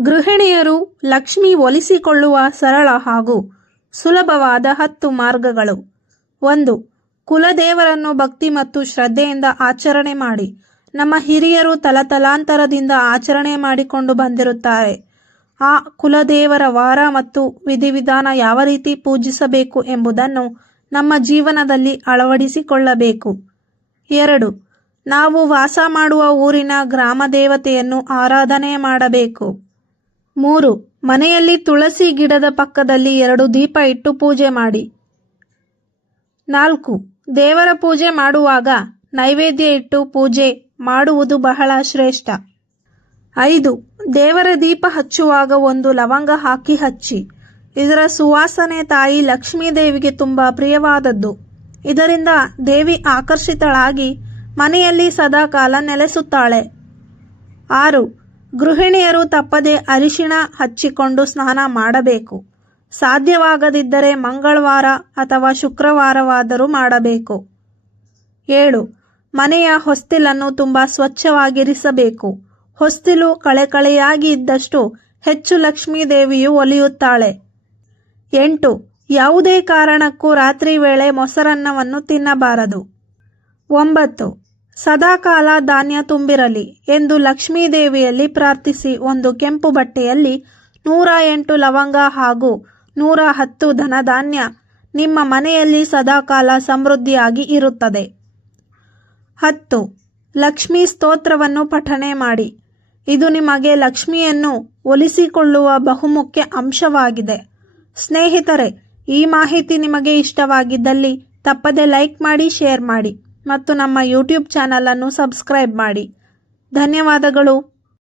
ಗೃಹಿಣಿಯರು ಲಕ್ಷ್ಮಿ ಒಲಿಸಿಕೊಳ್ಳುವ ಸರಳ ಹಾಗೂ ಸುಲಭವಾದ 10 ಮಾರ್ಗಗಳು. 1. ಕುಲದೇವರನ್ನು ಭಕ್ತಿ ಮತ್ತು ಶ್ರದ್ಧೆಯಿಂದ ಆಚರಣೆ ಮಾಡಿ. ನಮ್ಮ ಹಿರಿಯರು ತಲತಲಾಂತರದಿಂದ ಆಚರಣೆ ಮಾಡಿಕೊಂಡು ಬಂದಿರುತ್ತಾರೆ. ಆ ಕುಲದೇವರ ವಾರ ಮತ್ತು ವಿಧಿವಿಧಾನ ಯಾವ ರೀತಿ ಪೂಜಿಸಬೇಕು ಎಂಬುದನ್ನು ನಮ್ಮ ಜೀವನದಲ್ಲಿ ಅಳವಡಿಸಿಕೊಳ್ಳಬೇಕು. 2. ನಾವು ವಾಸ ಮಾಡುವ ಊರಿನ ಗ್ರಾಮ ದೇವತೆಯನ್ನು ಆರಾಧನೆ ಮಾಡಬೇಕು. 3. ಮನೆಯಲ್ಲಿ ತುಳಸಿ ಗಿಡದ ಪಕ್ಕದಲ್ಲಿ 2 ದೀಪ ಇಟ್ಟು ಪೂಜೆ ಮಾಡಿ. 4. ದೇವರ ಪೂಜೆ ಮಾಡುವಾಗ ನೈವೇದ್ಯ ಇಟ್ಟು ಪೂಜೆ ಮಾಡುವುದು ಬಹಳ ಶ್ರೇಷ್ಠ. 5. ದೇವರ ದೀಪ ಹಚ್ಚುವಾಗ 1 ಲವಂಗ ಹಾಕಿ ಹಚ್ಚಿ. ಇದರ ಸುವಾಸನೆ ತಾಯಿ ಲಕ್ಷ್ಮೀ ದೇವಿಗೆ ತುಂಬ ಪ್ರಿಯವಾದದ್ದು. ಇದರಿಂದ ದೇವಿ ಆಕರ್ಷಿತಳಾಗಿ ಮನೆಯಲ್ಲಿ ಸದಾಕಾಲ ನೆಲೆಸುತ್ತಾಳೆ. 6. ಗೃಹಿಣಿಯರು ತಪ್ಪದೆ ಅರಿಶಿಣ ಹಚ್ಚಿಕೊಂಡು ಸ್ನಾನ ಮಾಡಬೇಕು. ಸಾಧ್ಯವಾಗದಿದ್ದರೆ ಮಂಗಳವಾರ ಅಥವಾ ಶುಕ್ರವಾರವಾದರೂ ಮಾಡಬೇಕು. 7. ಮನೆಯ ಹೊಸ್ತಿಲನ್ನು ತುಂಬ ಸ್ವಚ್ಛವಾಗಿರಿಸಬೇಕು. ಹೊಸ್ತಿಲು ಕಳೆಕಳೆಯಾಗಿ ಇದ್ದಷ್ಟು ಹೆಚ್ಚು ಲಕ್ಷ್ಮೀ ದೇವಿಯು ಒಲಿಯುತ್ತಾಳೆ. 8. ಯಾವುದೇ ಕಾರಣಕ್ಕೂ ರಾತ್ರಿ ವೇಳೆ ಮೊಸರನ್ನವನ್ನು ತಿನ್ನಬಾರದು. 9. ಸದಾಕಾಲ ಧಾನ್ಯ ತುಂಬಿರಲಿ ಎಂದು ಲಕ್ಷ್ಮೀ ದೇವಿಯಲ್ಲಿ ಪ್ರಾರ್ಥಿಸಿ 1 ಕೆಂಪು ಬಟ್ಟೆಯಲ್ಲಿ 108 ಲವಂಗ ಹಾಗೂ 110 ಧನಧಾನ್ಯ ನಿಮ್ಮ ಮನೆಯಲ್ಲಿ ಸದಾಕಾಲ ಸಮೃದ್ಧಿಯಾಗಿ ಇರುತ್ತದೆ. 10. ಲಕ್ಷ್ಮೀ ಸ್ತೋತ್ರವನ್ನು ಪಠನೆ ಮಾಡಿ. ಇದು ನಿಮಗೆ ಲಕ್ಷ್ಮಿಯನ್ನು ಒಲಿಸಿಕೊಳ್ಳುವ ಬಹುಮುಖ್ಯ ಅಂಶವಾಗಿದೆ. ಸ್ನೇಹಿತರೆ, ಈ ಮಾಹಿತಿ ನಿಮಗೆ ಇಷ್ಟವಾಗಿದ್ದಲ್ಲಿ ತಪ್ಪದೆ ಲೈಕ್ ಮಾಡಿ, ಶೇರ್ ಮಾಡಿ ಮತ್ತು ನಮ್ಮ ಯೂಟ್ಯೂಬ್ ಚಾನಲನ್ನು ಸಬ್ಸ್ಕ್ರೈಬ್ ಮಾಡಿ. ಧನ್ಯವಾದಗಳು.